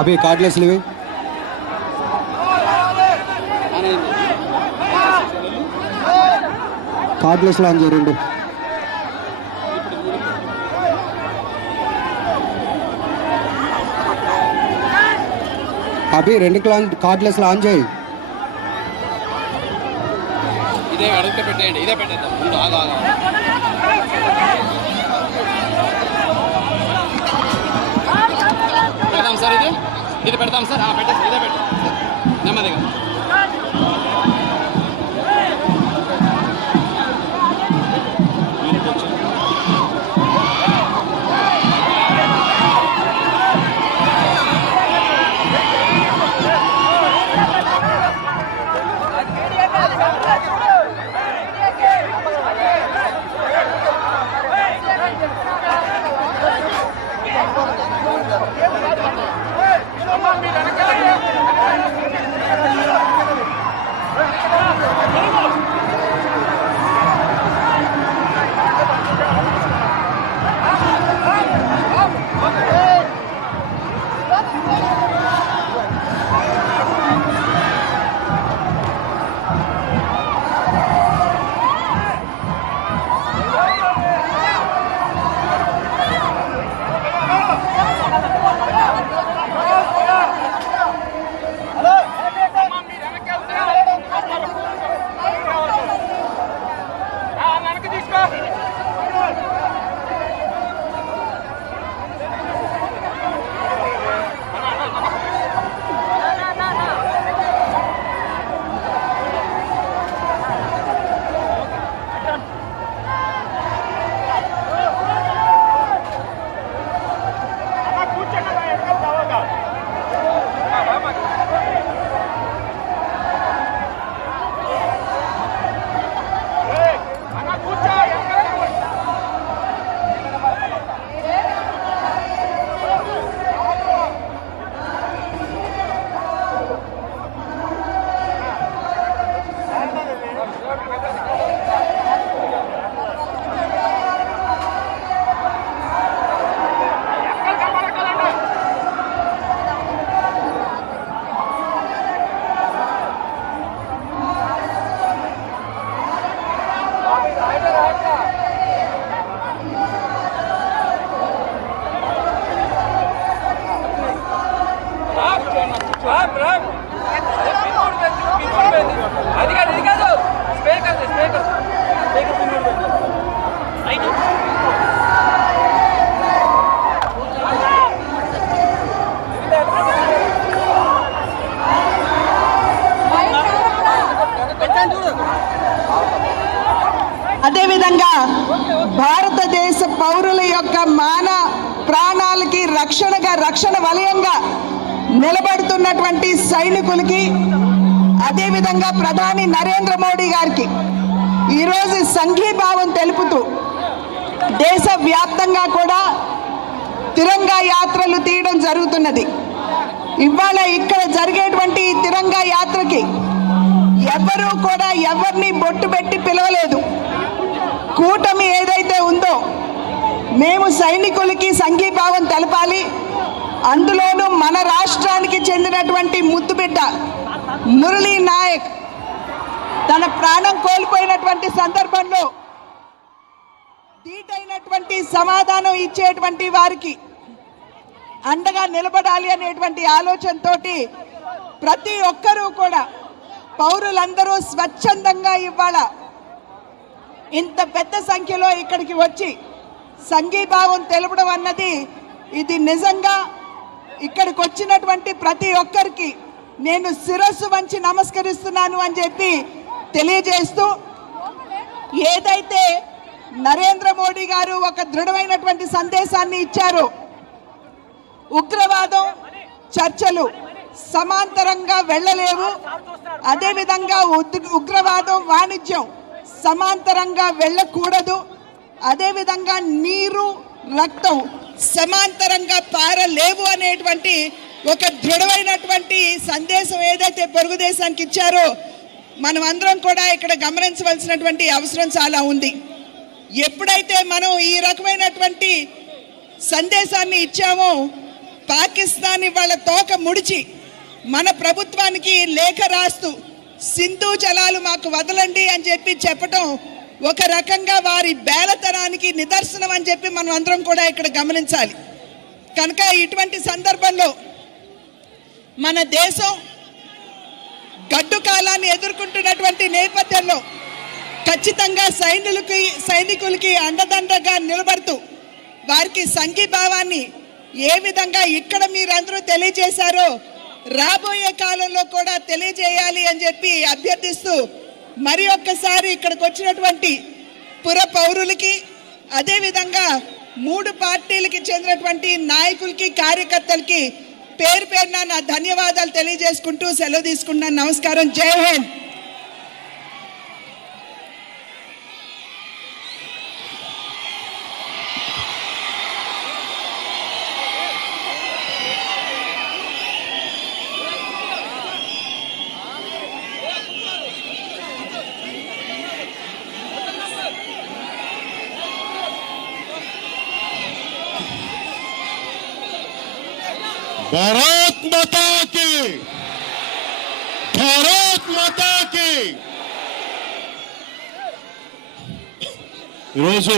అభి కార్డ్లెస్లు ఇవి? కార్డ్లెస్లు ఆన్ చేయి రెండు అభి రెండు క్లాన్ కార్డ్లెస్ ఆన్ చేయి. ఇదే అడిగితే పెట్టేయండి ఇదే పెట్టేద్దాం. ఇది పెడతాం సార్. ఆ, పెట్టేసి ఇదే పెట్టండి అదేవిధంగా భారతదేశ పౌరుల యొక్క మాన ప్రాణాలకి రక్షణగా రక్షణ వలయంగా నిలబడుతున్నటువంటి సైనికులకి అదేవిధంగా ప్రధాని నరేంద్ర మోడీ గారికి ఈరోజు సంఘీభావం తెలుపుతూ దేశవ్యాప్తంగా కూడా తిరంగా యాత్రలు తీయడం జరుగుతున్నది. ఇవాళ ఇక్కడ జరిగేటువంటి ఈ తిరంగా యాత్రకి ఎవరూ కూడా ఎవరిని బొట్టు పెట్టి పిలవలేదు. కూటమి ఏదైతే ఉందో మేము సైనికులకి సంఘీభావం తెలపాలి. అందులోనూ మన రాష్ట్రానికి చెందినటువంటి ముద్దుబిడ్డ మురళీ నాయక్ తన ప్రాణం కోల్పోయినటువంటి సందర్భంలో దీటైనటువంటి సమాధానం ఇచ్చేటువంటి వారికి అండగా నిలబడాలి అనేటువంటి ఆలోచనతోటి ప్రతి ఒక్కరూ కూడా పౌరులందరూ స్వచ్ఛందంగా ఇవ్వాల ఇంత పెద్ద సంఖ్యలో ఇక్కడికి వచ్చి సంఘీభావం తెలపడం అన్నది ఇది నిజంగా ఇక్కడికి వచ్చినటువంటి ప్రతి ఒక్కరికి నేను శిరస్సు వంచి నమస్కరిస్తున్నాను అని చెప్పి తెలియజేస్తూ ఏదైతే నరేంద్ర మోడీ గారు ఒక దృఢమైనటువంటి సందేశాన్ని ఇచ్చారో ఉగ్రవాదం చర్చలు సమాంతరంగా వెళ్ళలేవు. అదేవిధంగా ఉగ్రవాదం వాణిజ్యం సమాంతరంగా వెళ్ళకూడదు. అదేవిధంగా నీరు రక్తం సమాంతరంగా పారలేవు అనేటువంటి ఒక దృఢమైనటువంటి సందేశం ఏదైతే పొరుగుదేశానికి ఇచ్చారో మనం అందరం కూడా ఇక్కడ గమనించవలసినటువంటి అవసరం చాలా ఉంది. ఎప్పుడైతే మనం ఈ రకమైనటువంటి సందేశాన్ని ఇచ్చామో పాకిస్తాన్ వాళ్ళ తోక ముడిచి మన ప్రభుత్వానికి లేఖ రాస్తూ సింధు జలాలు మాకు వదలండి అని చెప్పి చెప్పటం ఒక రకంగా వారి బేలతనానికి నిదర్శనం అని చెప్పి మనం అందరం కూడా ఇక్కడ గమనించాలి. కనుక ఇటువంటి సందర్భంలో మన దేశం గడ్డు కాలాన్ని ఎదుర్కొంటున్నటువంటి నేపథ్యంలో ఖచ్చితంగా సైనికులకి సైనికులకి అండదండగా నిలబడుతూ వారికి సంఘీభావాన్ని ఏ విధంగా ఇక్కడ మీరందరూ తెలియజేశారో రాబోయే కాలంలో కూడా తెలియజేయాలి అని చెప్పి అభ్యర్థిస్తూ మరి ఒక్కసారి ఇక్కడికి వచ్చినటువంటి పుర పౌరులకి అదేవిధంగా మూడు పార్టీలకి చెందినటువంటి నాయకులకి కార్యకర్తలకి పేరు పేరున నా ధన్యవాదాలు తెలియజేసుకుంటూ సెలవు తీసుకుంటున్నాను. నమస్కారం. జై హింద్. భారత్ మాతాకి భారత్ మాతా ఈరోజు